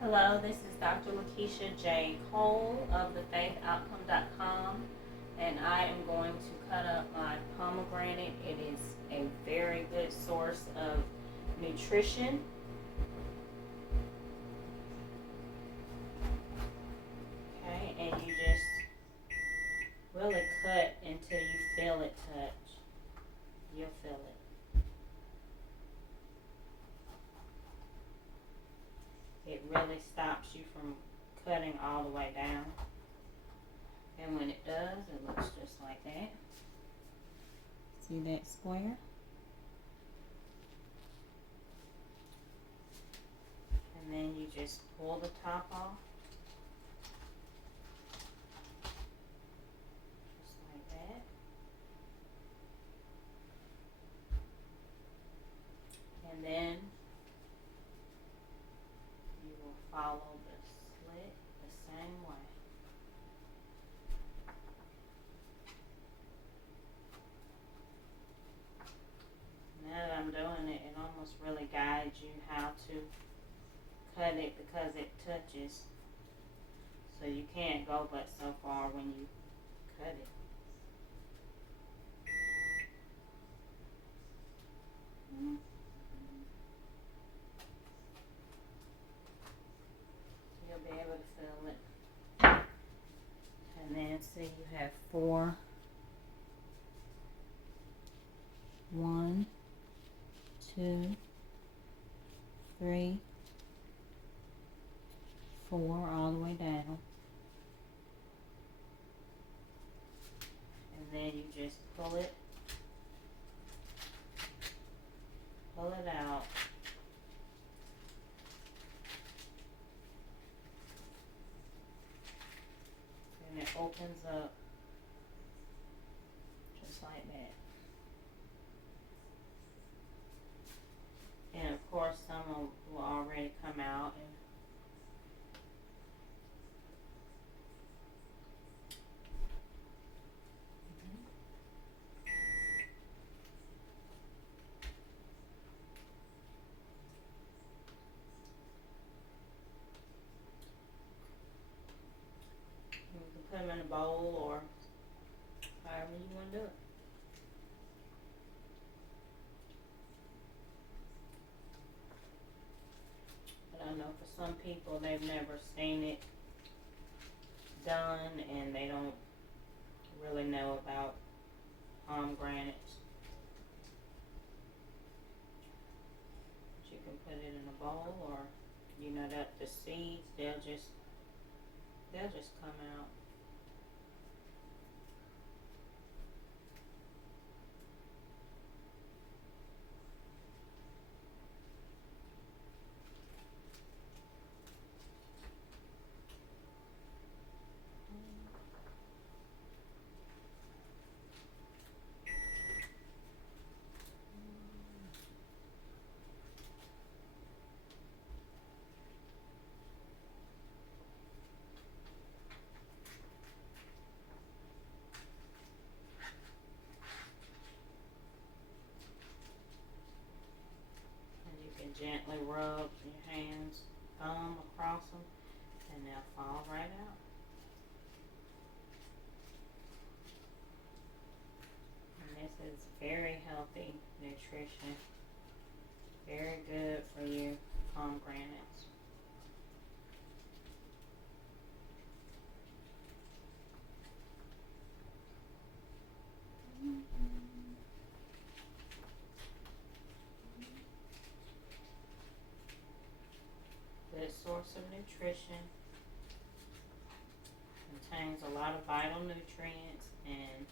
Hello, this is Dr. Lakeisha J. Cole of thefaithoutcome.com, and I am going to cut up my pomegranate. It is a very good source of nutrition. Okay, and you just really cut until you feel it touch. You'll feel it. It really stops you from cutting all the way down. And when it does, it looks just like that. See that square? And then you just pull the top off. Just like that. And then you will follow the slit the same way. Now that I'm doing it, it almost really guides you how to cut it because it touches. So you can't go but so far when you cut it. You'll be able to feel it. And then see you have four. 1, 2, 3, 4 all the way down. And then you just pull it out. And it opens up just like that. And of course some will already come out. And you can put them in a bowl or however you want to do it. But I know for some people they've never seen it done and they don't really know about pomegranates. But you can put it in a bowl, or that the seeds they'll just come out. And you can gently rub your hands, thumb across them, and they'll fall right out. And this is very healthy nutrition. Very good for your pomegranates. Good source of nutrition. Contains a lot of vital nutrients, and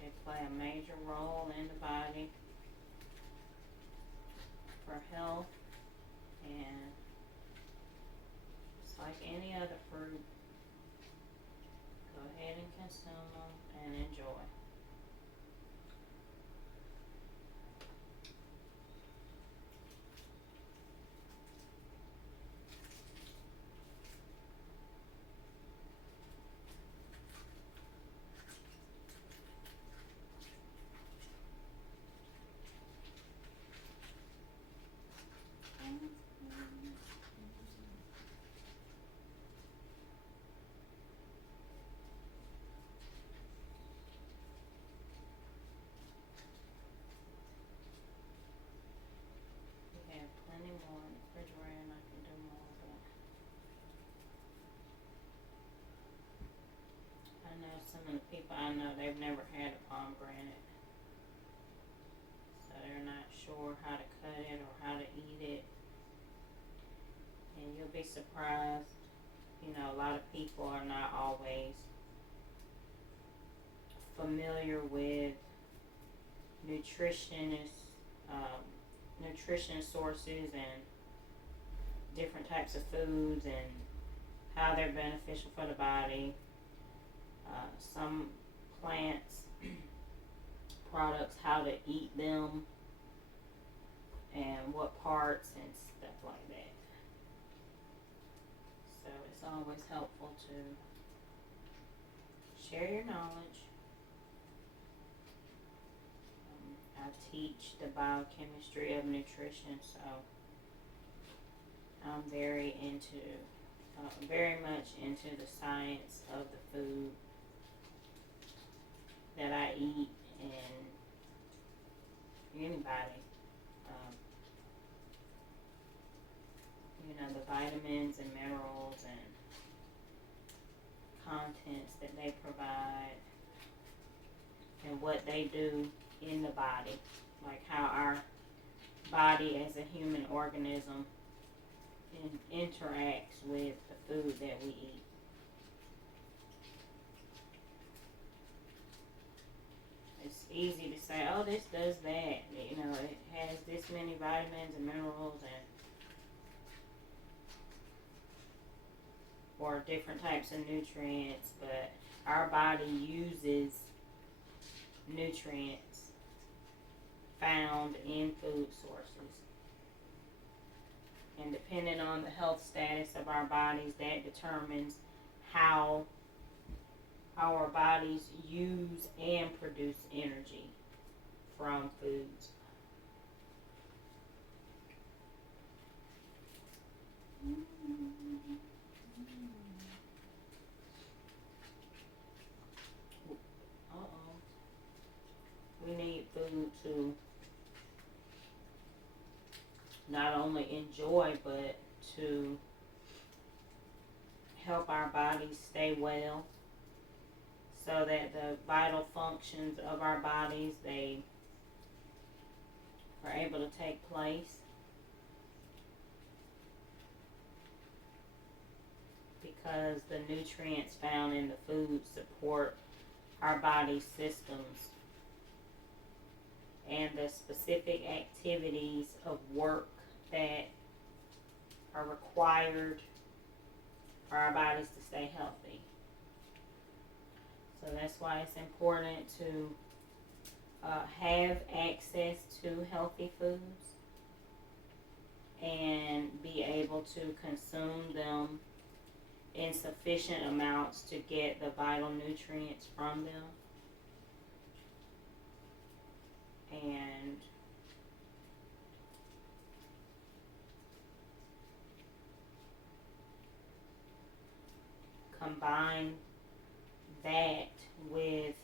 they play a major role in the body for health. And just like any other fruit, go ahead and consume them and enjoy. some of the people I know, they've never had a pomegranate. So they're not sure how to cut it or how to eat it. And you'll be surprised. A lot of people are not always familiar with nutrition sources and different types of foods and how they're beneficial for the body. Some plants, products, how to eat them, and what parts and stuff like that. So it's always helpful to share your knowledge. I teach the biochemistry of nutrition, so I'm very much into the science of the food that I eat, and anybody, the vitamins and minerals and contents that they provide and what they do in the body, like how our body as a human organism interacts with the food that we eat. It's easy to say, oh, this does that. It has this many vitamins and minerals or different types of nutrients, but our body uses nutrients found in food sources. And depending on the health status of our bodies, that determines how our bodies use and produce energy from foods. We need food to not only enjoy, but to help our bodies stay well, so that the vital functions of our bodies, they are able to take place. Because the nutrients found in the food support our body systems and the specific activities of work that are required for our bodies to stay healthy. So that's why it's important to have access to healthy foods and be able to consume them in sufficient amounts to get the vital nutrients from them. And combine that with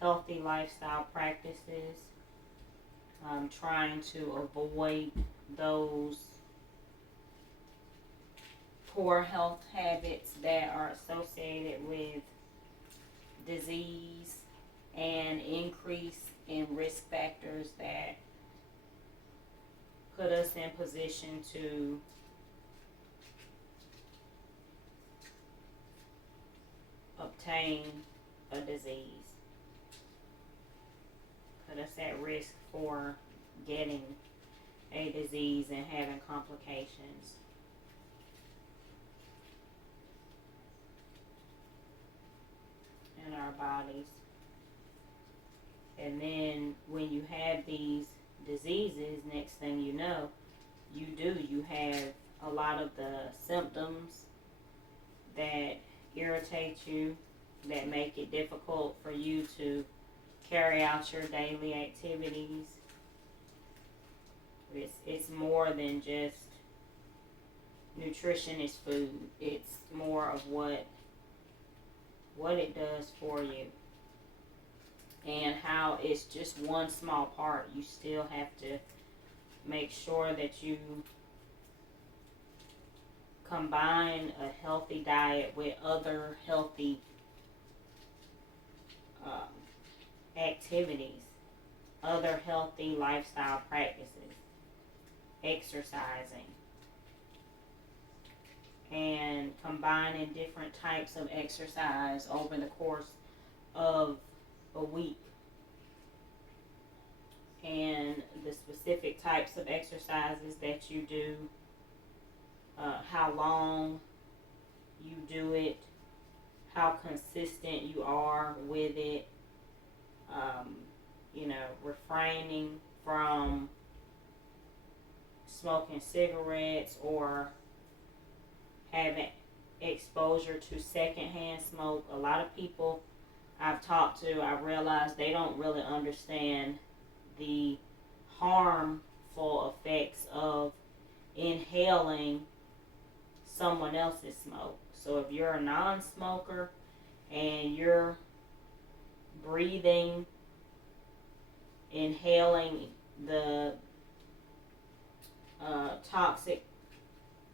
healthy lifestyle practices, trying to avoid those poor health habits that are associated with disease and increase in risk factors that put us in position to obtain a disease, put us at risk for getting a disease and having complications. In our bodies. And then when you have these diseases, next thing you know, you have a lot of the symptoms that irritate you, that make it difficult for you to carry out your daily activities. It's more than just nutrition is food. It's more of what it does for you, and how it's just one small part. You still have to make sure that you combine a healthy diet with other healthy activities, other healthy lifestyle practices, exercising, and combining different types of exercise over the course of a week, and the specific types of exercises that you do, how long you do it, how consistent you are with it, refraining from smoking cigarettes or having exposure to secondhand smoke. A lot of people I've talked to, I realize they don't really understand the harmful effects of inhaling someone else's smoke. So if you're a non-smoker and you're breathing, inhaling the toxic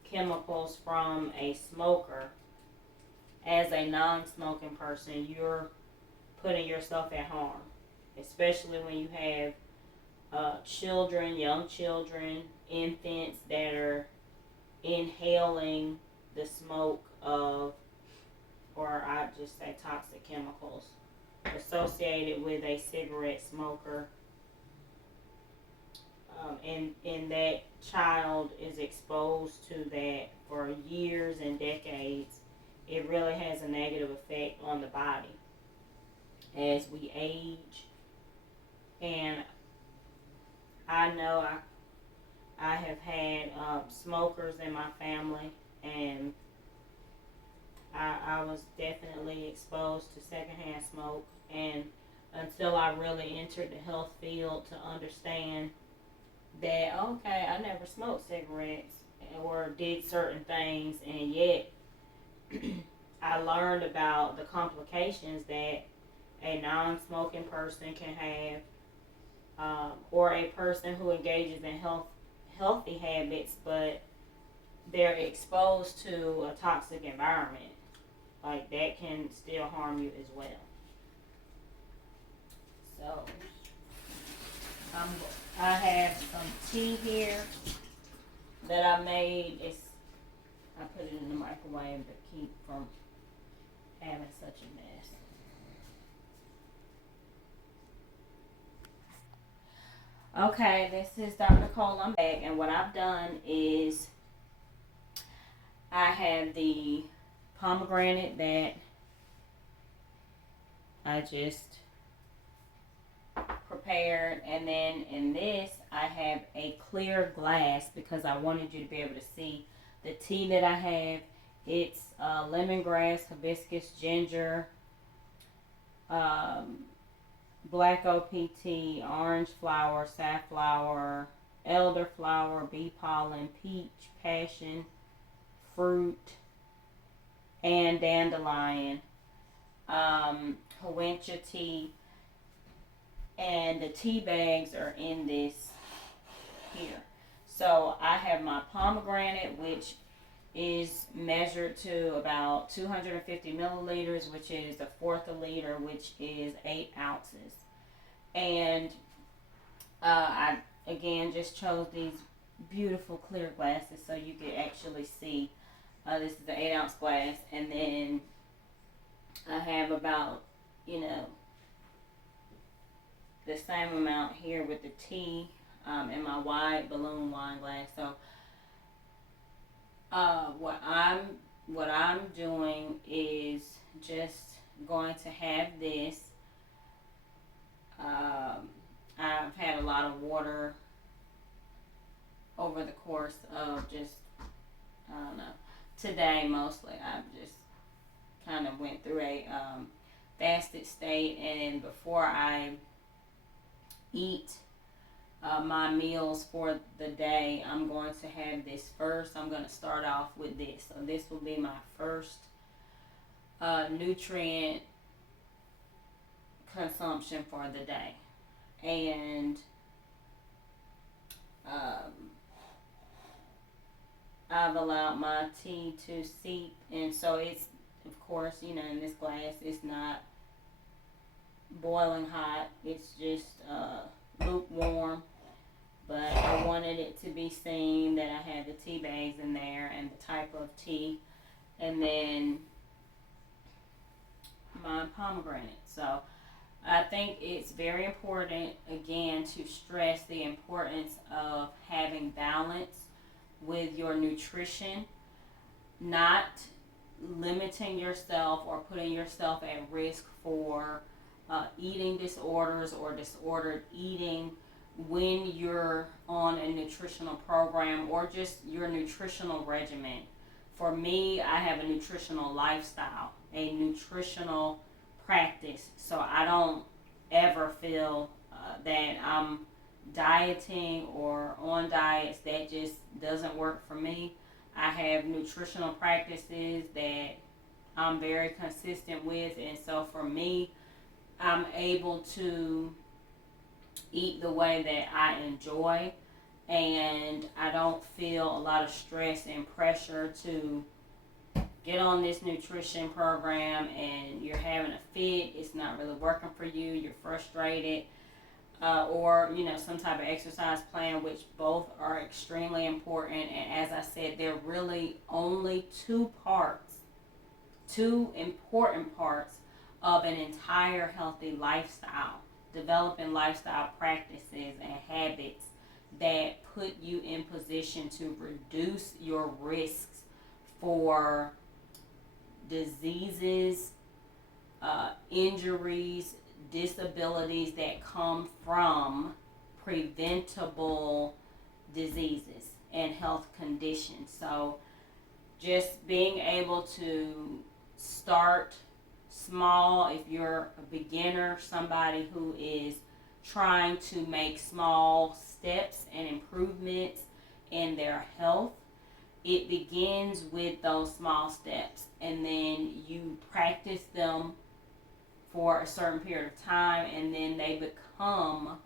chemicals from a smoker, as a non-smoking person, you're putting yourself at harm, especially when you have children, young children, infants that are inhaling the smoke of, or I just say toxic chemicals associated with a cigarette smoker. And that child is exposed to that for years and decades. It really has a negative effect on the body as we age. And I know I have had smokers in my family, and I was definitely exposed to secondhand smoke. And until I really entered the health field to understand that, okay, I never smoked cigarettes or did certain things, and yet I learned about the complications that a non-smoking person can have, or a person who engages in healthy habits, but they're exposed to a toxic environment. Like, that can still harm you as well. So, I have some tea here that I made. I put it in the microwave to keep from having such a mess. Okay, this is Dr. Cole. I'm back, and what I've done is I have the pomegranate that I just prepared, and then in this I have a clear glass because I wanted you to be able to see the tea that I have. It's lemongrass, hibiscus, ginger, black OPT, orange flower, safflower, elderflower, bee pollen, peach, passion fruit, and dandelion, Huencha tea, and the tea bags are in this here. So I have my pomegranate, which is measured to about 250 milliliters, which is a fourth a liter, which is 8 ounces. And I, again, just chose these beautiful clear glasses so you could actually see. This is an 8 ounce glass. And then I have about, the same amount here with the tea in my wide balloon wine glass. So what I'm doing is just going to have this. I've had a lot of water over the course of just, I don't know, today mostly. I've just kind of went through a fasted state, and before I eat my meals for the day, I'm going to have this first. I'm going to start off with this. So this will be my first nutrient consumption for the day. And I've allowed my tea to seep, and so it's, of course, in this glass, it's not boiling hot. It's just lukewarm. But I wanted it to be seen that I had the tea bags in there and the type of tea, and then my pomegranate. So I think it's very important, again, to stress the importance of having balance with your nutrition, not limiting yourself or putting yourself at risk for eating disorders or disordered eating when you're on a nutritional program or just your nutritional regimen. For me, I have a nutritional lifestyle, a nutritional practice, so I don't ever feel that I'm dieting or on diets. That just doesn't work for me. I have nutritional practices that I'm very consistent with, and so for me, I'm able to eat the way that I enjoy, and I don't feel a lot of stress and pressure to get on this nutrition program and you're having a fit, it's not really working for you, you're frustrated, or some type of exercise plan, which both are extremely important. And as I said, they're really only two important parts of an entire healthy lifestyle. Developing lifestyle practices and habits that put you in position to reduce your risks for diseases, injuries, disabilities that come from preventable diseases and health conditions. So just being able to start small if you're a beginner, somebody who is trying to make small steps and improvements in their health. It begins with those small steps, and then you practice them for a certain period of time, and then they become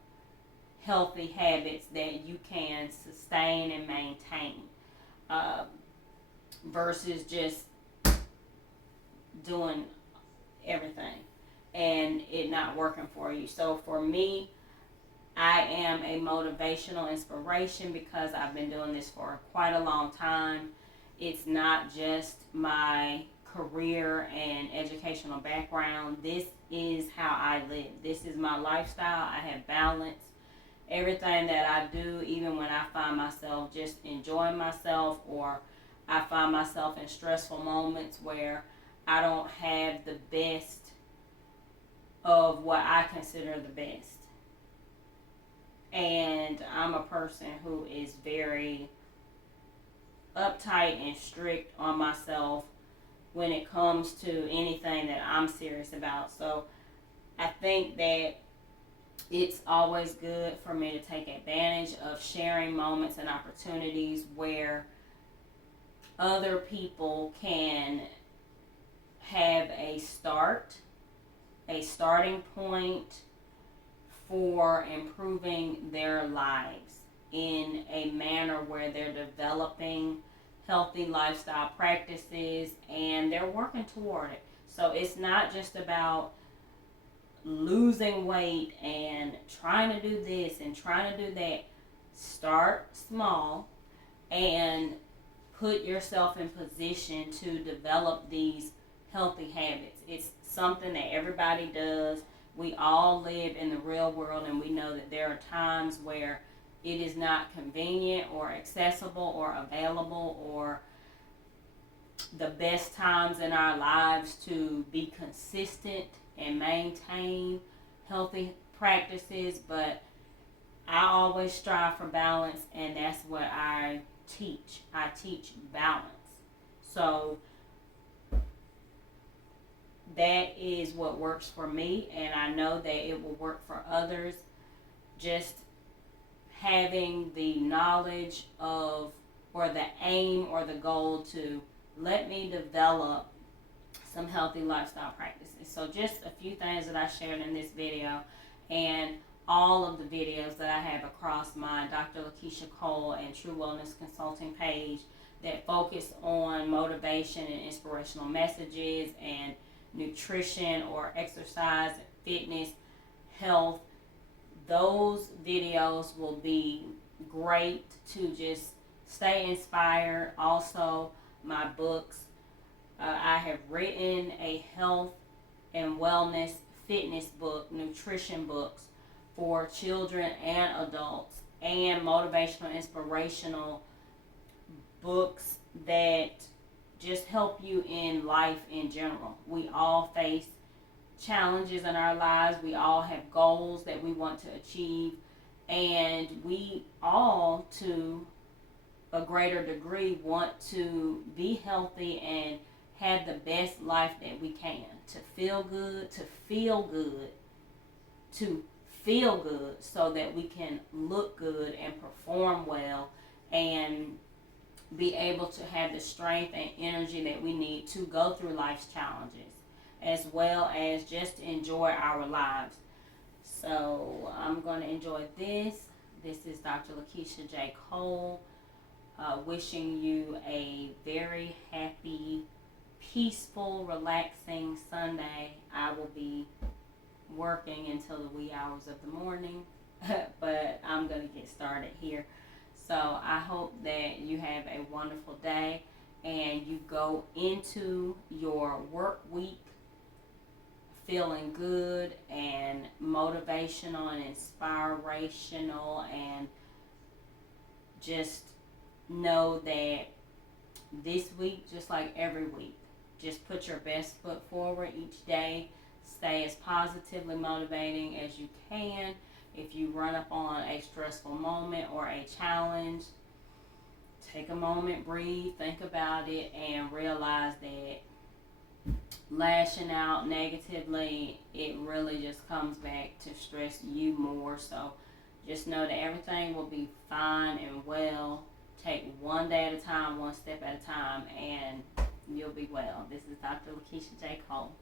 healthy habits that you can sustain and maintain, versus just doing everything and it not working for you. So for me, I am a motivational inspiration because I've been doing this for quite a long time. It's not just my career and educational background. This is how I live. This is my lifestyle. I have balance. Everything that I do, even when I find myself just enjoying myself, or I find myself in stressful moments where I don't have the best of what I consider the best. And I'm a person who is very uptight and strict on myself when it comes to anything that I'm serious about. So I think that it's always good for me to take advantage of sharing moments and opportunities where other people can have a starting point for improving their lives in a manner where they're developing healthy lifestyle practices and they're working toward it. So it's not just about losing weight and trying to do this and trying to do that. Start small and put yourself in position to develop these healthy habits. It's something that everybody does. We all live in the real world, and we know that there are times where it is not convenient or accessible or available or the best times in our lives to be consistent and maintain healthy practices, but I always strive for balance, and that's what I teach. I teach balance. So that is what works for me, and I know that it will work for others. Just having the knowledge of, or the aim or the goal to let me develop some healthy lifestyle practices. So just a few things that I shared in this video, and all of the videos that I have across my Dr. Lakeisha Cole and True Wellness Consulting page that focus on motivation and inspirational messages and nutrition or exercise fitness, health. Those videos will be great to just stay inspired. Also, my books. I have written a health and wellness fitness book, nutrition books for children and adults, and motivational, inspirational books that just help you in life in general. We all face challenges in our lives. We all have goals that we want to achieve, and we all, to a greater degree, want to be healthy and have the best life that we can. To feel good, to feel good, to feel good, so that we can look good and perform well and be able to have the strength and energy that we need to go through life's challenges, as well as just enjoy our lives. So I'm going to enjoy this. This is Dr. Lakeisha J. Cole, wishing you a very happy, peaceful, relaxing Sunday. I will be working until the wee hours of the morning, but I'm going to get started here. So I hope that you have a wonderful day and you go into your work week feeling good and motivational and inspirational, and just know that this week, just like every week, just put your best foot forward each day. Stay as positively motivating as you can. If you run up on a stressful moment or a challenge, take a moment, breathe, think about it, and realize that lashing out negatively, it really just comes back to stress you more. So just know that everything will be fine and well. Take one day at a time, one step at a time, and you'll be well. This is Dr. Lakeisha J. Cole.